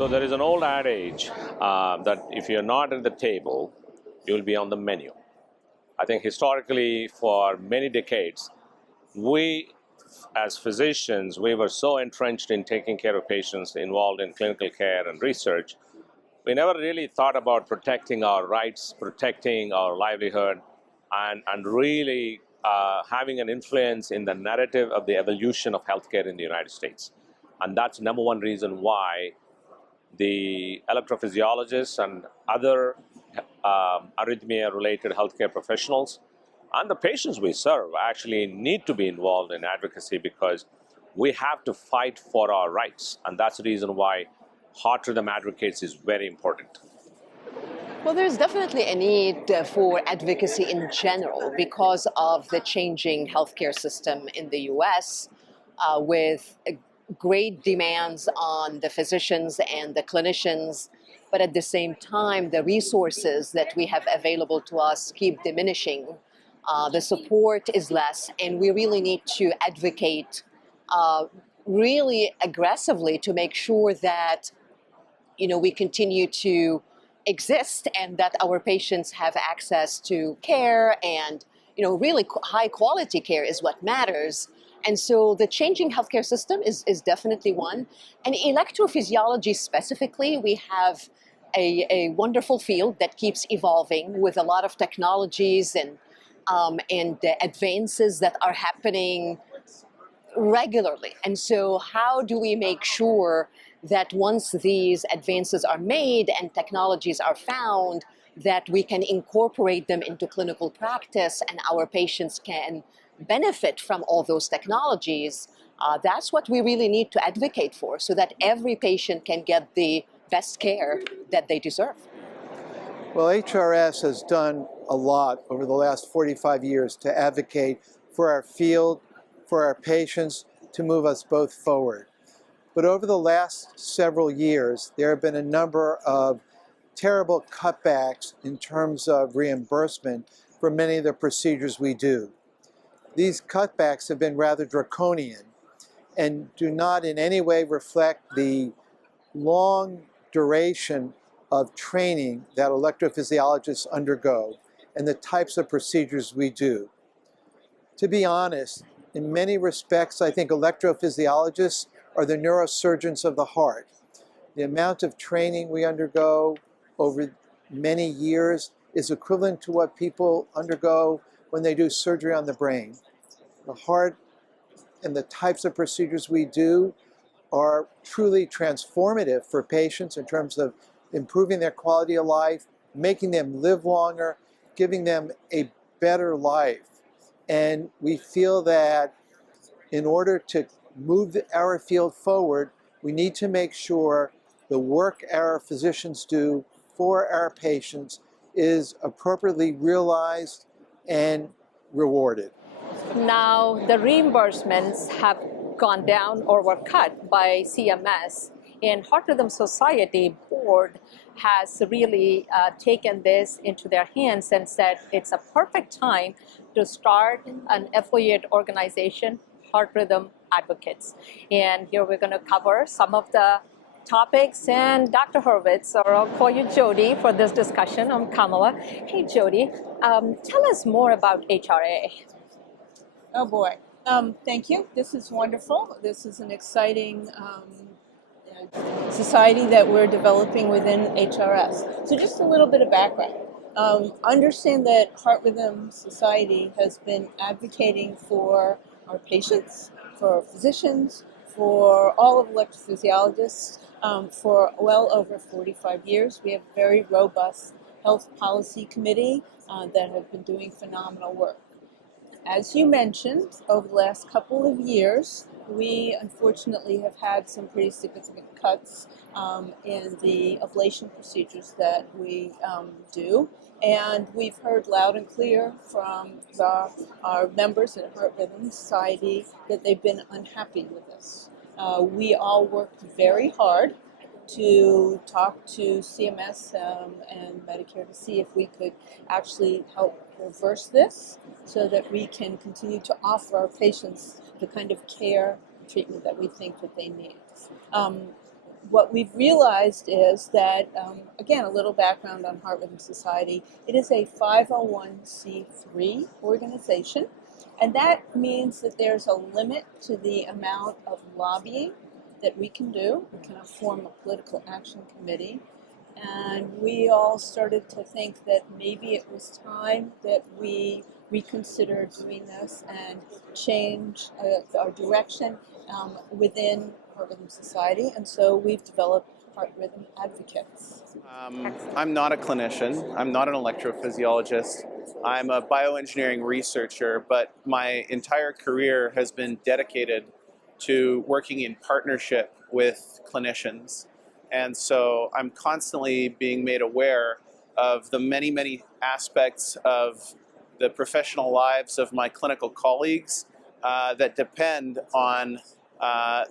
So there is an old adage that if you're not at the table, you'll be on the menu. I think historically, for many decades, we as physicians, we were so entrenched in taking care of patients involved in clinical care and research, we never really thought about protecting our rights, protecting our livelihood, and really having an influence in the narrative of the evolution of healthcare in the United States. And that's number one reason why the electrophysiologists and other arrhythmia-related healthcare professionals and the patients we serve actually need to be involved in advocacy, because we have to fight for our rights. And that's the reason why heart rhythm advocates is very important. Well, there's definitely a need for advocacy in general because of the changing healthcare system in the US, with great demands on the physicians and the clinicians, but at the same time, the resources that we have available to us keep diminishing. The support is less, and we really need to advocate really aggressively to make sure that we continue to exist and that our patients have access to care, and really high quality care is what matters. And so the changing healthcare system is definitely one. And electrophysiology specifically, we have a wonderful field that keeps evolving with a lot of technologies and the advances that are happening regularly. And so how do we make sure that once these advances are made and technologies are found, that we can incorporate them into clinical practice and our patients can benefit from all those technologies? That's what we really need to advocate for, so that every patient can get the best care that they deserve. Well, HRS has done a lot over the last 45 years to advocate for our field, for our patients, to move us both forward. But over the last several years, there have been a number of terrible cutbacks in terms of reimbursement for many of the procedures we do. These cutbacks have been rather draconian and do not in any way reflect the long duration of training that electrophysiologists undergo and the types of procedures we do. To be honest, in many respects, I think electrophysiologists are the neurosurgeons of the heart. The amount of training we undergo over many years is equivalent to what people undergo when they do surgery on the brain. The heart and the types of procedures we do are truly transformative for patients in terms of improving their quality of life, making them live longer, giving them a better life. And we feel that in order to move our field forward, we need to make sure the work our physicians do for our patients is appropriately realized and rewarded. Now, the reimbursements have gone down or were cut by CMS, and Heart Rhythm Society board has really taken this into their hands and said it's a perfect time to start an affiliate organization, Heart Rhythm Advocates. And here we're going to cover some of the topics, and Dr. Hurwitz, or I'll call you Jody for this discussion. I'm Kamala. Hey Jody, tell us more about HRA. Oh boy, thank you. This is wonderful. This is an exciting society that we're developing within HRS. So just a little bit of background. Understand that Heart Rhythm Society has been advocating for our patients, for our physicians, for all of electrophysiologists for well over 45 years. We have a very robust health policy committee that have been doing phenomenal work. As you mentioned, over the last couple of years, we unfortunately have had some pretty significant cuts in the ablation procedures that we do. And we've heard loud and clear from our members at Heart Rhythm Society that they've been unhappy with this. We all worked very hard to talk to CMS and Medicare to see if we could actually help reverse this so that we can continue to offer our patients the kind of care and treatment that we think that they need. what we've realized is that, again, a little background on Heart Rhythm Society. It is a 501c3 organization, and that means that there's a limit to the amount of lobbying that we can do. We can form a political action committee, and we all started to think that maybe it was time that we reconsider doing this and change our direction within Heart Rhythm Society, and so we've developed Heart Rhythm Advocates. I'm not a clinician. I'm not an electrophysiologist. I'm a bioengineering researcher, but my entire career has been dedicated to working in partnership with clinicians. And so I'm constantly being made aware of the many, many aspects of the professional lives of my clinical colleagues that depend on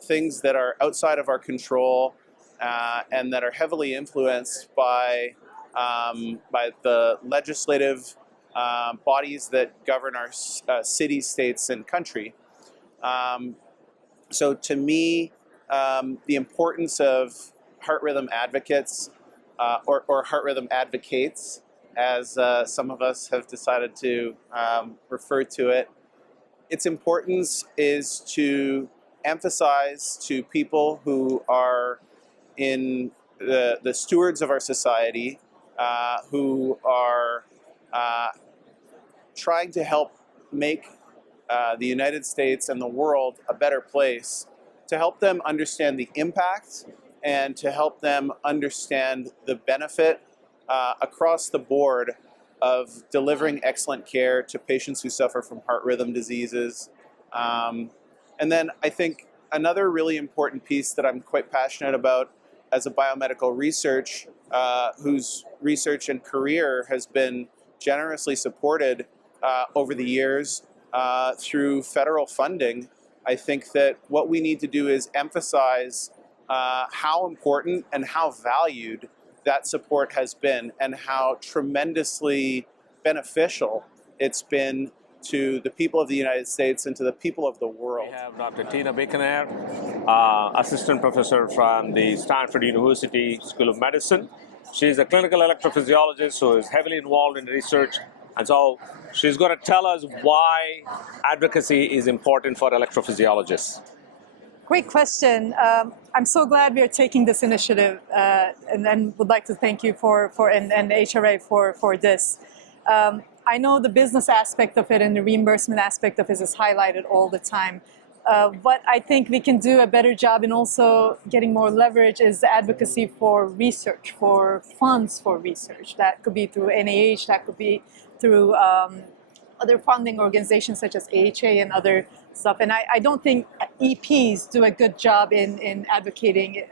things that are outside of our control and that are heavily influenced by the legislative bodies that govern our cities, states, and country. So to me, the importance of heart rhythm advocates or heart rhythm advocates, as some of us have decided to refer to it, its importance is to emphasize to people who are in the stewards of our society, who are trying to help make the United States and the world a better place, to help them understand the impact and to help them understand the benefit across the board of delivering excellent care to patients who suffer from heart rhythm diseases. And then I think another really important piece that I'm quite passionate about as a biomedical research, whose research and career has been generously supported over the years through federal funding, I think that what we need to do is emphasize how important and how valued that support has been and how tremendously beneficial it's been to the people of the United States and to the people of the world. We have Dr. Tina Baconair, assistant professor from the Stanford University School of Medicine. She's a clinical electrophysiologist who is heavily involved in research, and so she's going to tell us why advocacy is important for electrophysiologists. Great question. I'm so glad we are taking this initiative, and would like to thank you and the HRA for this. I know the business aspect of it and the reimbursement aspect of it is highlighted all the time. But I think we can do a better job in also getting more leverage is the advocacy for research, for funds for research. That could be through NIH, that could be through other funding organizations such as AHA and other stuff. And I don't think EPs do a good job in advocating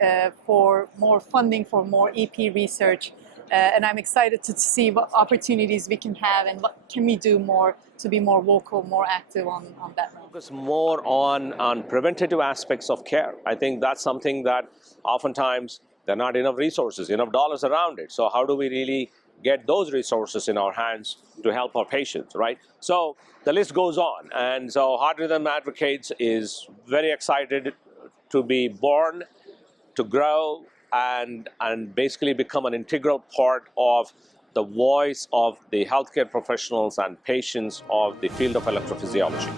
for more funding for more EP research. And I'm excited to see what opportunities we can have and what can we do more to be more local, more active on that. Focus more on preventative aspects of care. I think that's something that oftentimes there are not enough resources, enough dollars around it. So how do we really get those resources in our hands to help our patients, right? So the list goes on. And so Heart Rhythm Advocates is very excited to be born, to grow, and basically become an integral part of the voice of the healthcare professionals and patients of the field of electrophysiology.